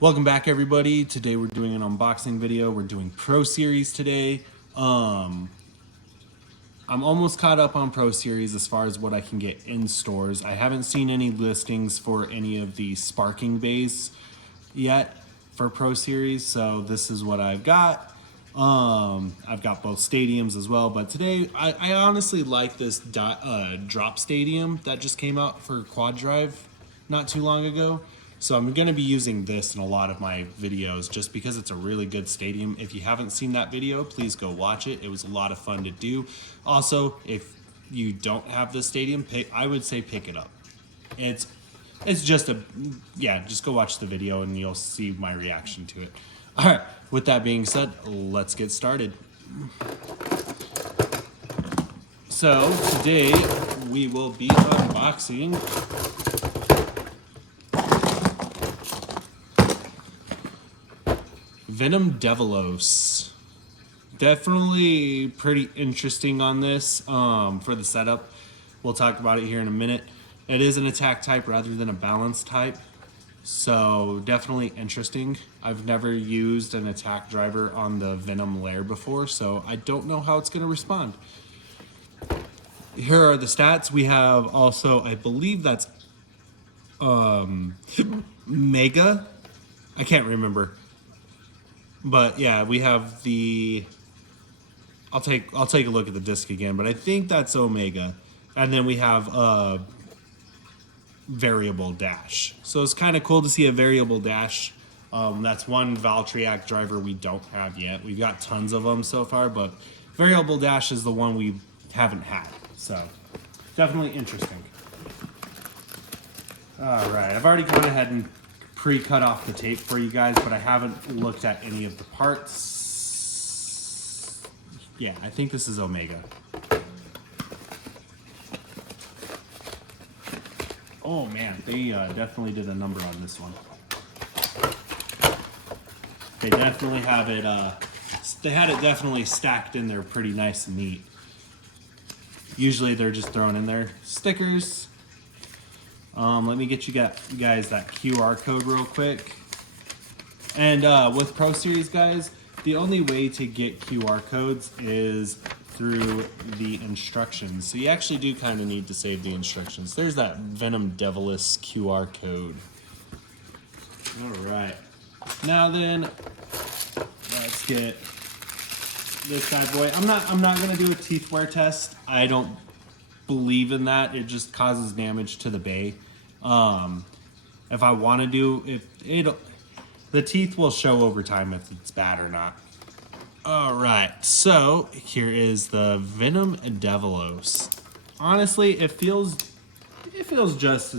Welcome back, everybody. Today we're doing an unboxing video. We're doing Pro Series today. I'm almost caught up on Pro Series as far as what I can get in stores. I haven't seen any listings for any of the sparking bays yet for Pro Series, so this is what I've got. I've got both stadiums as well, but today I honestly like this drop stadium that just came out for Quad Drive not too long ago. So I'm going to be using this in a lot of my videos just because it's a really good stadium. If you haven't seen that video, please go watch it. It was a lot of fun to do. Also, if you don't have the stadium, I would say pick it up. It's just just go watch the video and you'll see my reaction to it. All right, with that being said, let's get started. So today we will be unboxing Venom Devolos. Definitely pretty interesting on this for the setup. We'll talk about it here in a minute. It is an attack type rather than a balance type, so definitely interesting. I've never used an attack driver on the Venom lair before, so I don't know how it's going to respond. Here are the stats. We have also, I believe that's Mega. I can't remember. But yeah, we have the, I'll take a look at the disc again, but I think that's Omega. And then we have a variable dash. So it's kind of cool to see a variable dash. That's one Valkyrie driver we don't have yet. We've got tons of them so far, but variable dash is the one we haven't had. So definitely interesting. All right, I've already gone ahead and pre-cut off the tape for you guys, but I haven't looked at any of the parts. Yeah, I think this is Omega. Oh man, they definitely did a number on this one. They definitely have it, they had it definitely stacked in there pretty nice and neat. Usually they're just thrown in there. Stickers. Let me get you guys that QR code real quick. And with Pro Series, guys, the only way to get QR codes is through the instructions. So you actually do kind of need to save the instructions. There's that Venom Devolos QR code. All right. Now then, let's get this bad boy. I'm not gonna do a teeth wear test. I don't believe in that. It just causes damage to the bay. If I want to do the teeth will show over time if it's bad or not. All right, so here is the Venom Devolos. Honestly, it feels just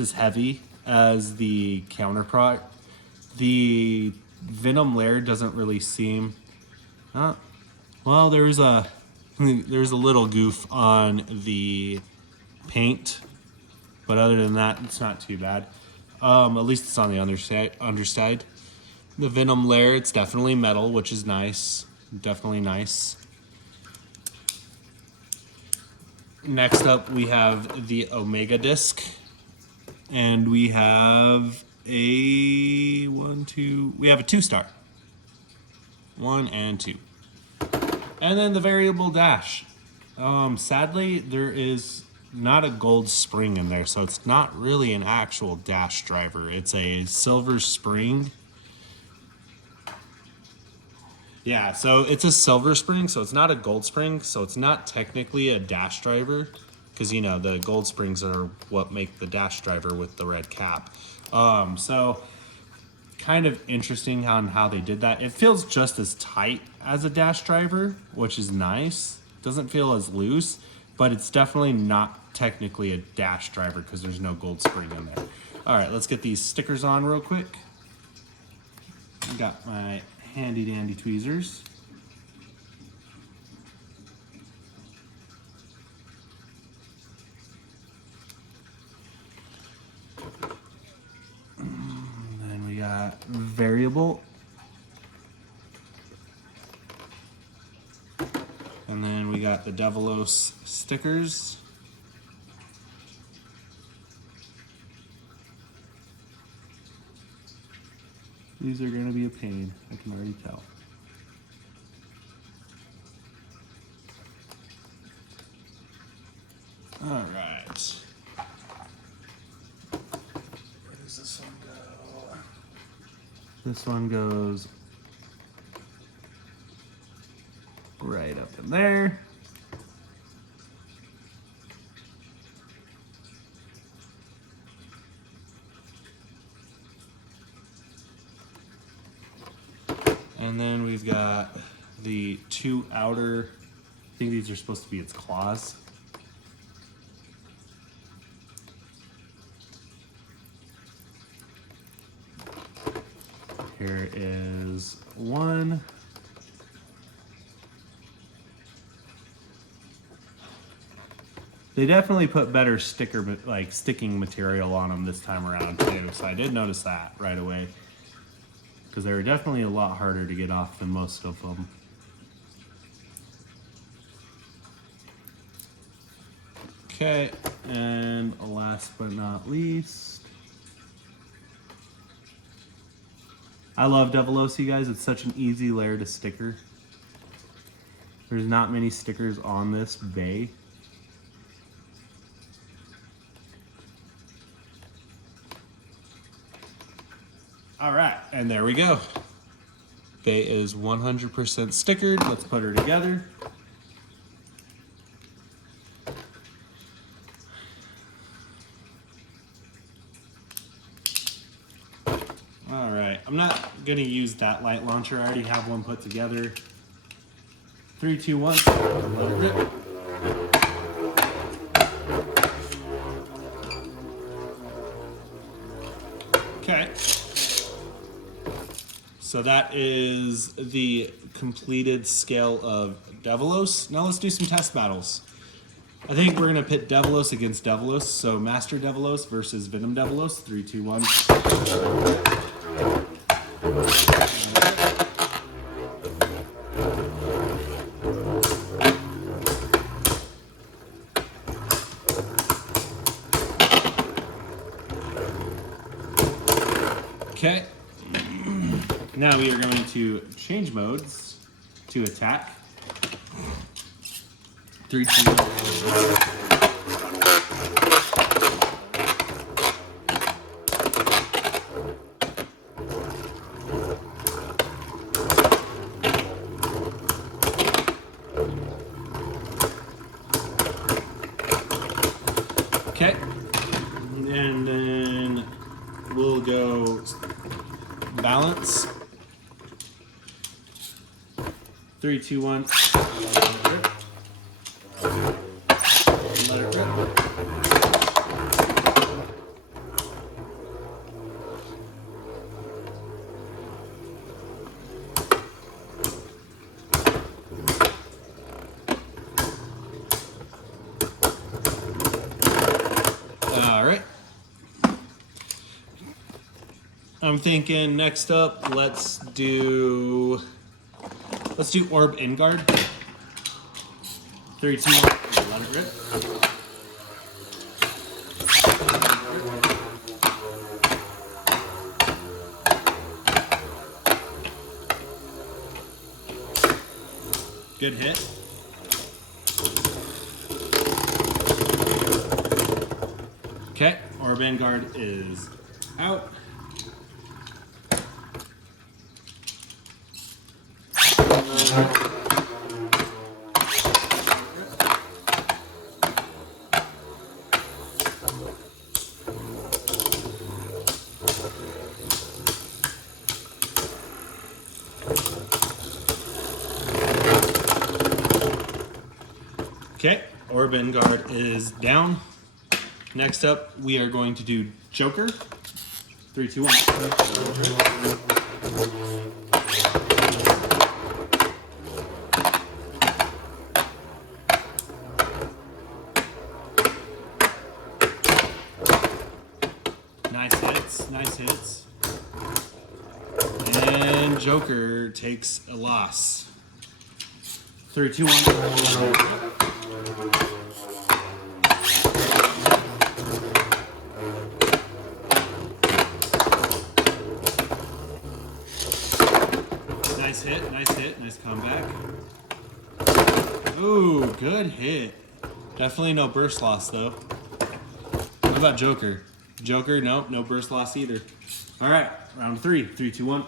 as heavy as the counterpart. The Venom lair doesn't really seem. Well, there's a little goof on the paint, but other than that, it's not too bad. At least it's on the underside. The Venom lair, it's definitely metal, which is nice. Definitely nice. Next up, we have the Omega disc, and we have a we have a 2-star. 1 and 2. And then the variable dash. Sadly, there is not a gold spring in there, so it's not really an actual dash driver. It's a silver spring. Yeah, so it's a silver spring, so it's not a gold spring, so it's not technically a dash driver, because, you know, the gold springs are what make the dash driver with the red cap. So kind of interesting on how they did that. It feels just as tight as a dash driver, which is nice. Doesn't feel as loose, but it's definitely not technically a dash driver because there's no gold spring in there. All right, let's get these stickers on real quick. Got my handy dandy tweezers. Got variable, and then we got the Devolos stickers. These are going to be a pain, I can already tell. All right. Where does this one go? This one goes right up in there. And then we've got the two outer, I think these are supposed to be its claws. Here is one. They definitely put better sticking material on them this time around too, so I did notice that right away. Because they were definitely a lot harder to get off than most of them. Okay, and last but not least, I love Devolos, you guys. It's such an easy layer to sticker. There's not many stickers on this bay. All right, and there we go. Bay is 100% stickered. Let's put her together. All right, I'm not gonna use that light launcher. I already have one put together. 3, 2, 1, let it rip. Okay. So that is the completed scale of Devolos. Now let's do some test battles. I think we're gonna pit Devolos against Devolos. So Master Devolos versus Venom Devolos. 3, 2, 1. Okay. Now we are going to change modes to attack. 3, 2, 1. Okay. And then we'll go balance. 3, 2, 1. Let it rip. All right. I'm thinking next up, let's do Orb in guard. 3, 2, 1. Let it rip. Good hit. Okay, Orb in guard is out. Okay, Orb in guard is down. Next up, we are going to do Joker. 3, 2, 1. Nice hits. And Joker takes a loss. 3, 2, 1. Nice hit, nice comeback. Ooh, good hit. Definitely no burst loss though. What about Joker? Joker, no burst loss either. All right, round 3. 3, 2, 1.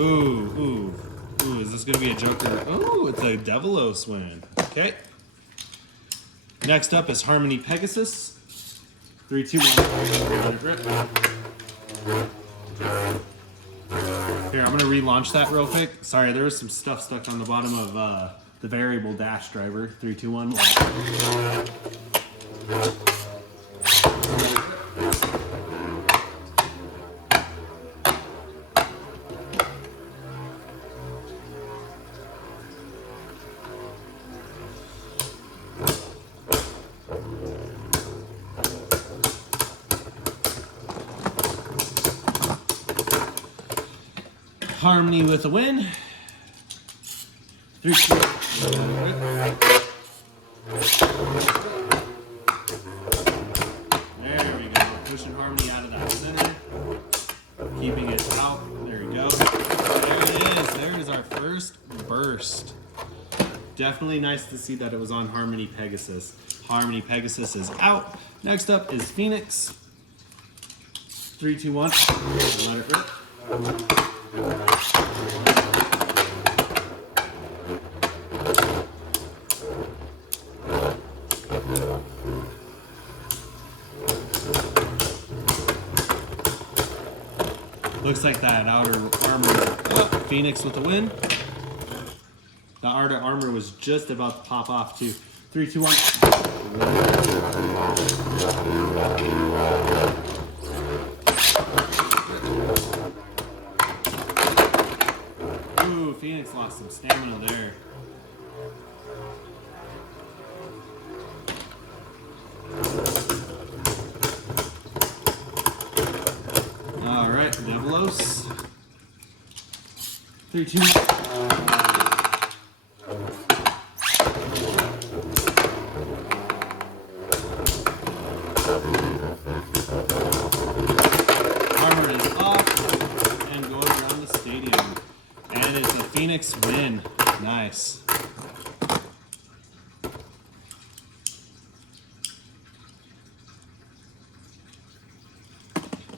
Ooh, is this gonna be a Joker? Ooh, it's a Devolos win. Okay. Next up is Harmony Pegasus. 3, 2, 1. Here, I'm gonna relaunch that real quick. Sorry, there was some stuff stuck on the bottom of the variable dash driver. 3, 2, 1. Harmony with a win. 3, 2, 1. There we go. Pushing Harmony out of that center. Keeping it out. There we go. There it is. There is our first burst. Definitely nice to see that it was on Harmony Pegasus. Harmony Pegasus is out. Next up is Phoenix. 3, 2, 1. Let it rip. Looks like that outer armor. Oh, Phoenix with the win. The outer armor was just about to pop off too. 3, 2, 1. Ooh, Phoenix lost some stamina there. All right, Devolos. 3, 2, 1. Armor is off and going around the stadium. And it's a Phoenix win. Nice.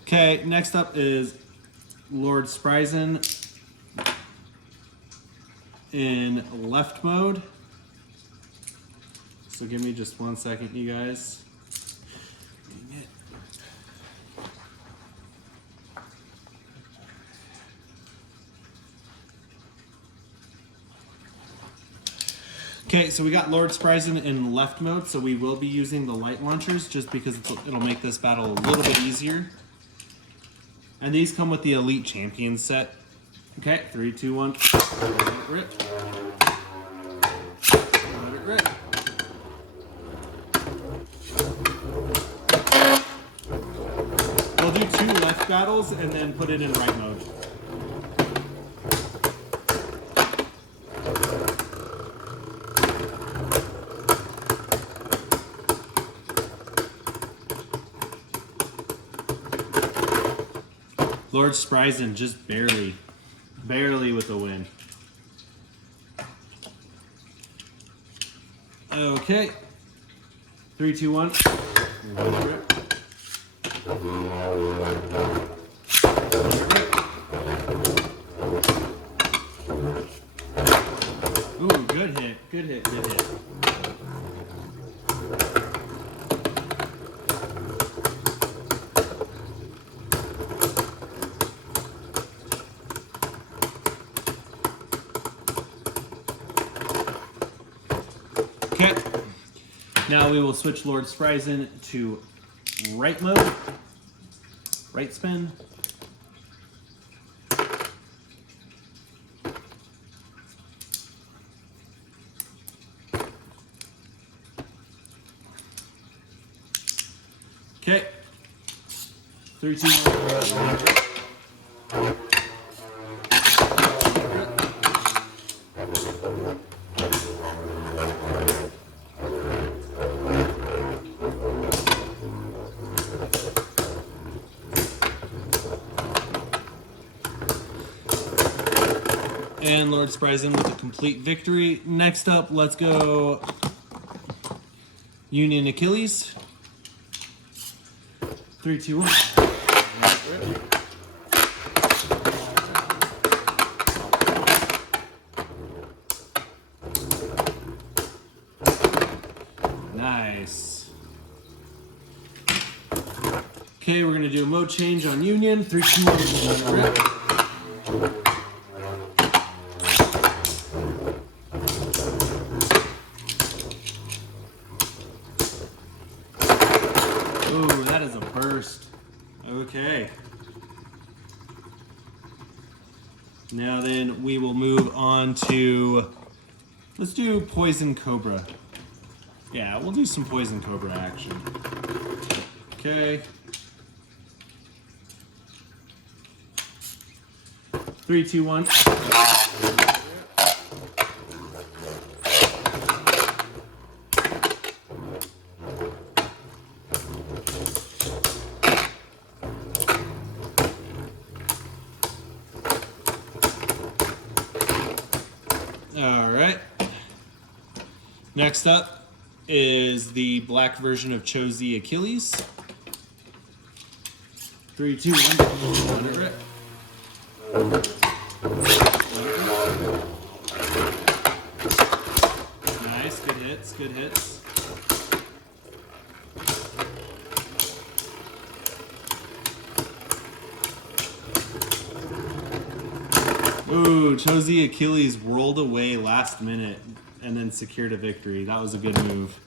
Okay, next up is Lord Slyzen in left mode. So give me just 1 second, you guys. Dang it. Okay, so we got Lord Slyzen in left mode, so we will be using the light launchers just because it'll make this battle a little bit easier. And these come with the Elite Champions set. Okay, 3, 2, 1. Let it rip. Let it rip. We'll do 2 left battles and then put it in right mode. Lord Slyzen just barely with a win. Okay. 3, 2, 1. Ooh, good hit, good hit, good hit. Okay, now we will switch Lord Slyzen to right mode, right spin. Okay, 3, 2, 1. And Lord Slyzen with a complete victory. Next up, let's go Union Achilles. 3, 2, 1. Nice. Okay, we're gonna do a mode change on Union. 3, 2, 1. Rip. Ooh, that is a burst. Okay. Now then, we will move on to, let's do Poison Cobra. Yeah, we'll do some Poison Cobra action. Okay. 3, 2, 1. All right. Next up is the black version of Chosey Achilles. 3, 2, 1. Let it rip. Nice, good hits, good hits. Ooh, Chosey Achilles rolled away last minute and then secured a victory. That was a good move.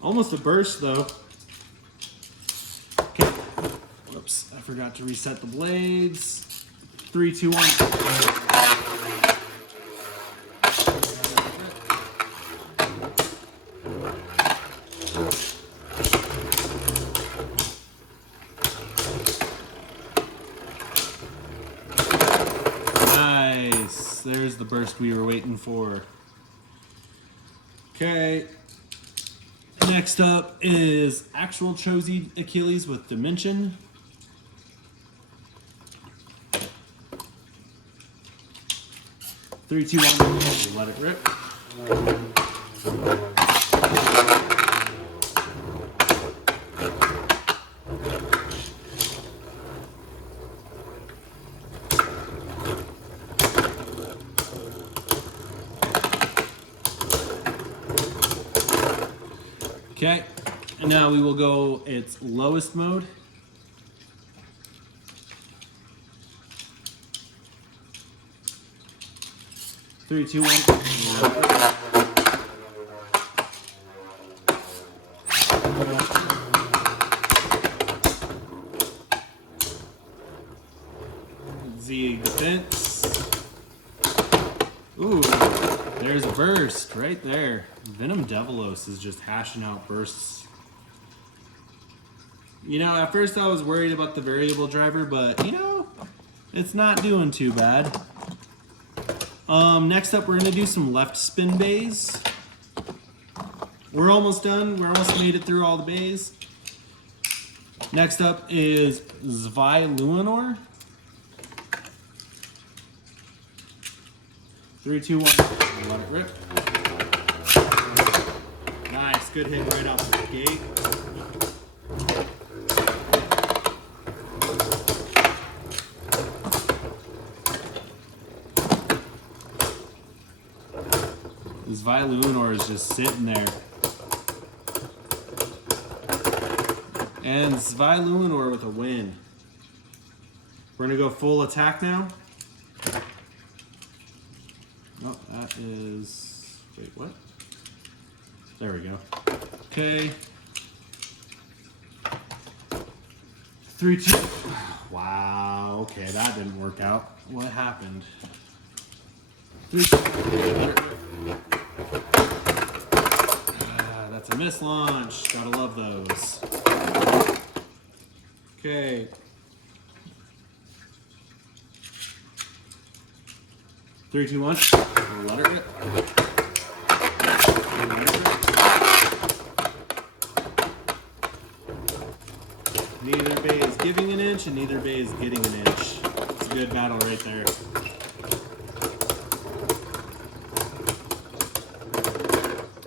Almost a burst though. Okay. Whoops, I forgot to reset the blades. 3, 2, 1. Nice. There's the burst we were waiting for. Okay. Next up is actual Chosey Achilles with Dimension. 3, 2, 1. Let it rip. Okay, and now we will go its lowest mode. Three, two, 1. Z defense. Ooh, there's a burst right there. Venom Devolos is just hashing out bursts. You know, at first I was worried about the variable driver, but you know, it's not doing too bad. Next up, we're gonna do some left spin bays. We're almost done. We're almost made it through all the bays. Next up is Zvai Luminor. 3, 2, 1. Let it rip. Nice, good hit right out the gate. Zvai Luminor is just sitting there. And Zvai Luminor with a win. We're gonna go full attack now. Oh, that is, wait, what? There we go. Okay. 3, 2. Wow, okay, that didn't work out. What happened? 3, 2. That's a miss launch. Gotta love those. Okay. 3, 2, 1. Let it rip. Neither bay is giving an inch and neither bay is getting an inch. It's a good battle right there.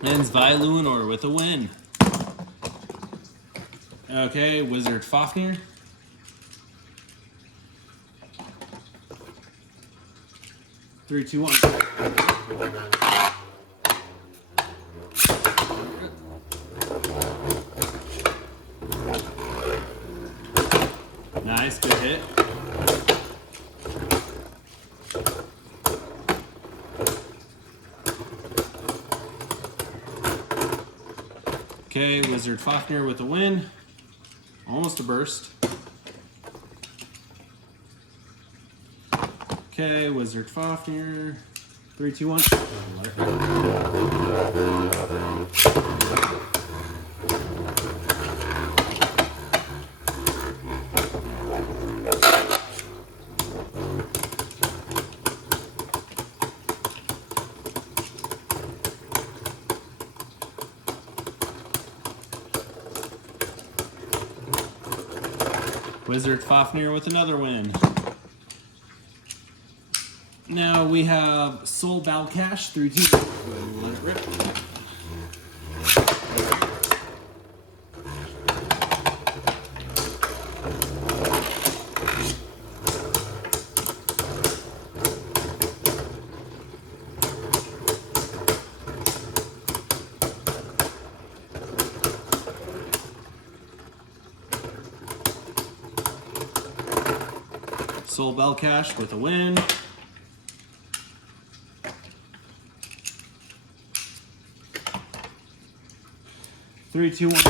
And Zvai Luminor with a win. Okay, Wizard Fafnir. Three, two, one. Nice, good hit. Okay, Wizard Fafnir with a win. Almost a burst. Okay, Wizard Fafnir. 3, 2, 1. Wizard Fafnir with another win. Now we have Soul Balcash 3, 2. Let it rip. Soul Balcash with a win. Three, two, one.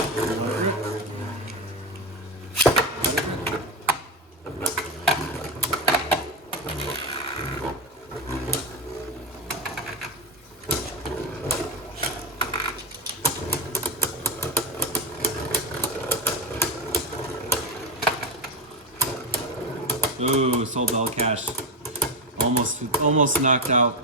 Ooh, Soul Balcash. Almost knocked out.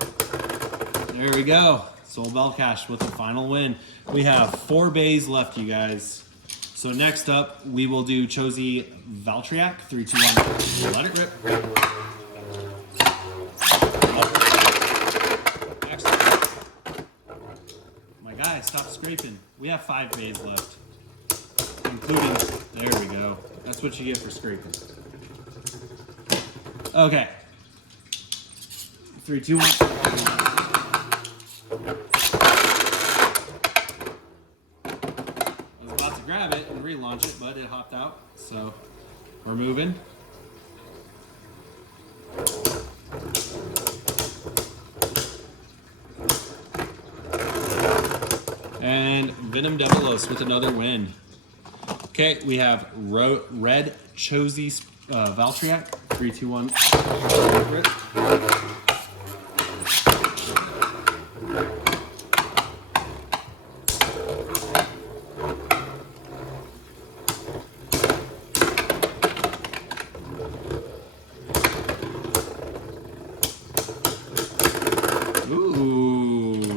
There we go. Soul Balcash with a final win. We have 4 bays left, you guys. So next up, we will do Chosey Valkyrie. 3, 2, 1. Let it rip. Excellent. My guy, stop scraping. We have 5 bays left, including. There we go. That's what you get for scraping. Okay. 3, 2, 1. Grab it and relaunch it, but it hopped out, so we're moving. And Venom Devolos with another win. Okay, we have red Chosey Valkyrie. 3, 2, 1.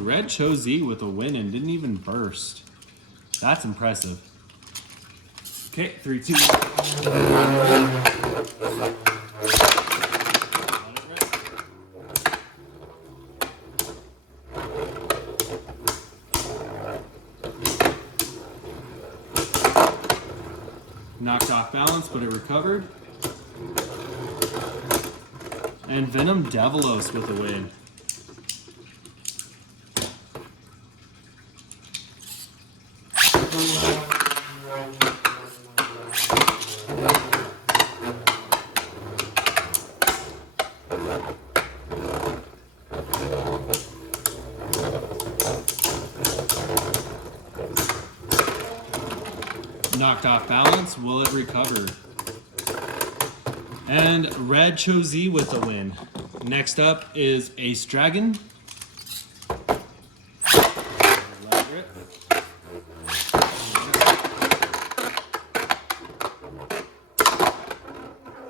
Red Chosey with a win and didn't even burst. That's impressive. Okay, 3, 2, 1. Knocked off balance, but it recovered. And Venom Devolos with a win. Knocked off balance, will it recover? And red Chosey with the win. Next up is Ace Dragon.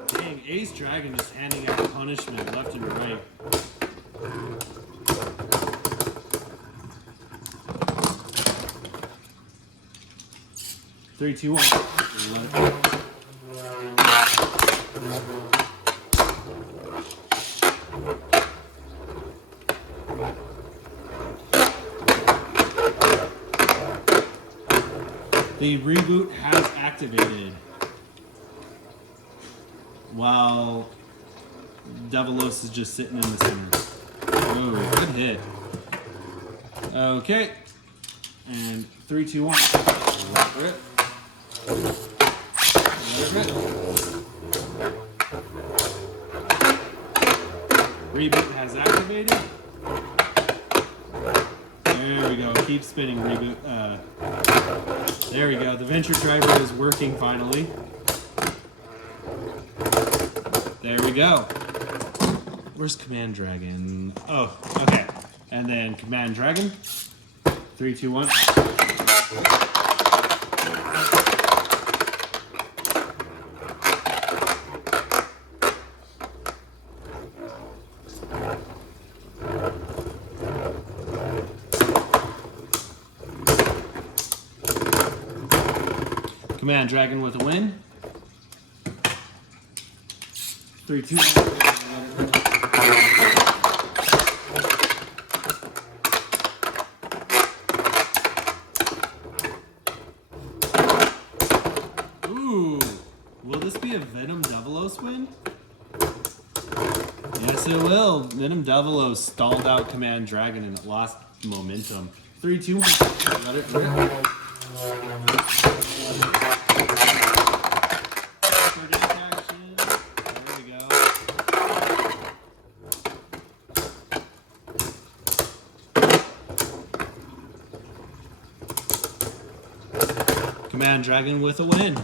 Dang, Ace Dragon just handing out punishment left and right. Three, two, one. The reboot has activated. While Devolos is just sitting in the center. Oh, good hit. Okay. And 3, 2, 1. Let it rip. Let it rip. Reboot has activated. There we go. Keep spinning, reboot. There we go. The venture driver is working finally. There we go. Where's Command Dragon? Oh, okay. And then Command Dragon. 3, 2, 1. Command Dragon with a win. 3, 2, 1. Ooh, will this be a Venom Devolos win? Yes, it will. Venom Devolos stalled out Command Dragon and it lost momentum. 3, 2, 1. Let it rip. Command Dragon with a win.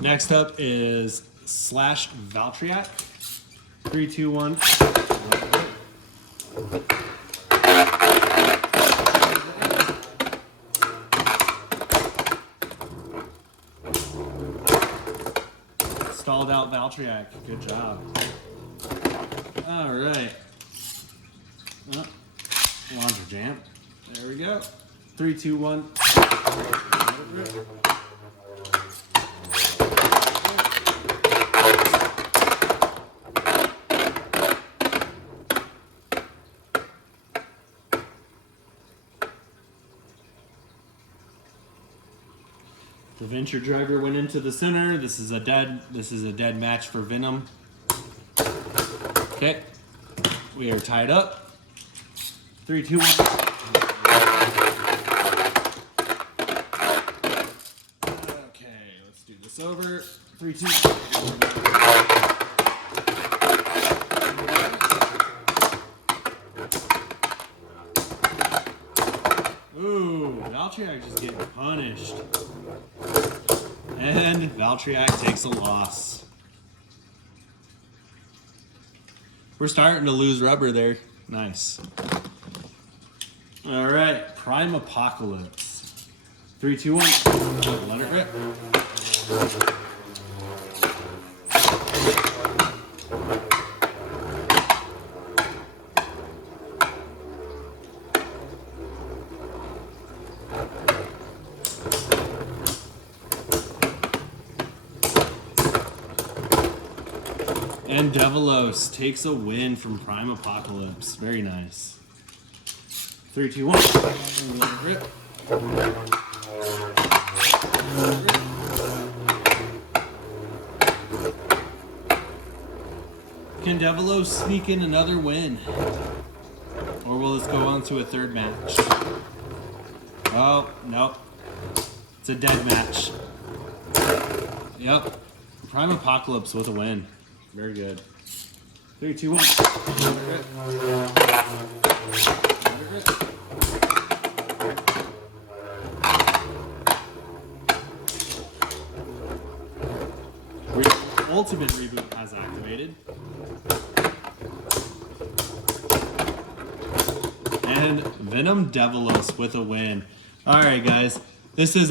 Next up is Slash Valkyrie. 3, 2, 1. Stalled out Valkyrie. Good job. All right. Oh, launcher jam. There we go. 3, 2, 1. The venture driver went into the center. This is a dead match for Venom. Okay. We are tied up. 3, 2, 1. Over 3, 2. Ooh, Valkyrie just getting punished. And Valkyrie takes a loss. We're starting to lose rubber there. Nice. All right, Prime Apocalypse. 3, 2, 1. Let it rip. And Devolos takes a win from Prime Apocalypse. Very nice. 3, 2, 1. Rip. Can Devolos sneak in another win? Or will this go on to a third match? Oh, nope. It's a dead match. Yep. Prime Apocalypse with a win. Very good. 3, 2, 1. Ultimate Reboot has activated. And Venom Devolos with a win. Alright guys, this is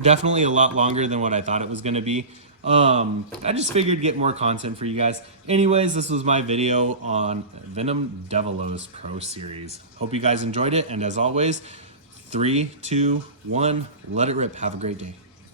definitely a lot longer than what I thought it was going to be. I just figured get more content for you guys. Anyways, this was my video on Venom Devolos Pro Series. Hope you guys enjoyed it, and as always, 3, 2, 1, let it rip. Have a great day.